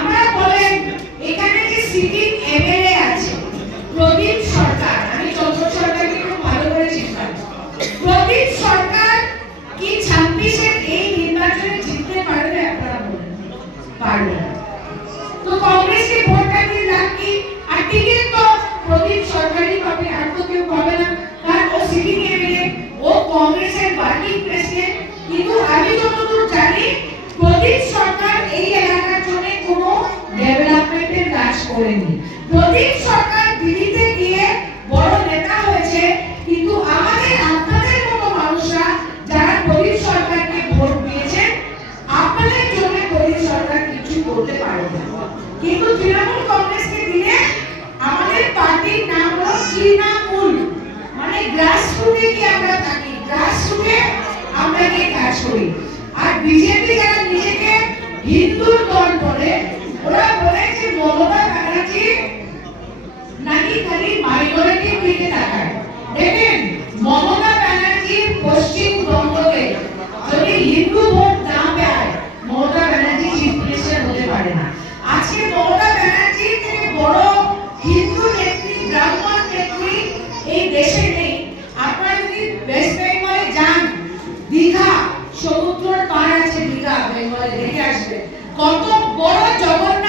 আপনারা বলেন এখানে যে সিটিং এমএলএ আছে প্রদীপ সরকার, আমি চন্দ্র সরকারকে খুব ভালো করে চিনতাম। প্রদীপ সরকার কি 26-এর এই নির্বাচনে জিততে পারবে? আপনারা বলেন পারবে না। তো কংগ্রেসকে ভোটটা দিয়ে লাভ কি? আর টিকিট তো প্রদীপ সরকারই পাবে, আর তো কেউ পাবে না, কারণ ও সিটিং এমএলএ, ও কংগ্রেসের ওয়ার্কিং প্রেসিডেন্ট। কিন্তু আমি যতদূর জানি প্রদীপ সরকার এই এলাকার জন্য কোনো ডেভেলপমেন্টের কাজ করেনি। প্রদীপ সরকার দিল্লিতে গিয়ে বড় নেতা হয়েছে, কিন্তু আমাদের আপনাদের মতো মানুষরা যারা প্রদীপ সরকারকে ভোট দিয়েছেন, আপনাদের জন্য প্রদীপ সরকার কিছু করতে পারে না। কিন্তু তৃণমূল কংগ্রেসকে দিলে আমাদের পার্টির নাম হলো তৃণমূল, মানে গ্রাসরুটে কি আমরা থাকি, গ্রাসরুটে আমরা গিয়ে কাজ করি। আর বিজেপি যারা নিজেকে হিন্দু দল বলে, ওরা বলে যে মমতা ব্যানার্জি নাকি খালি মাইনরিটির দিকে তাকায়। দেখেন মমতা ব্যানার্জি পশ্চিমবঙ্গতে যদি হিন্দু ভোট না পায়, মমতা ব্যানার্জি চিফ মিনিস্টার হতে পারে না। আজকে মমতা ব্যানার্জি থেকে বড় হিন্দু নেত্রী, ব্রাহ্মণ নেত্রী এই দেশে নেই। আপনারা যদি ওয়েস্ট বেঙ্গলে যান, দীঘা সমুদ্রের পার আছে, দীঘা বেঙ্গলে দেখে আসবে কত বড় জগন্নাথ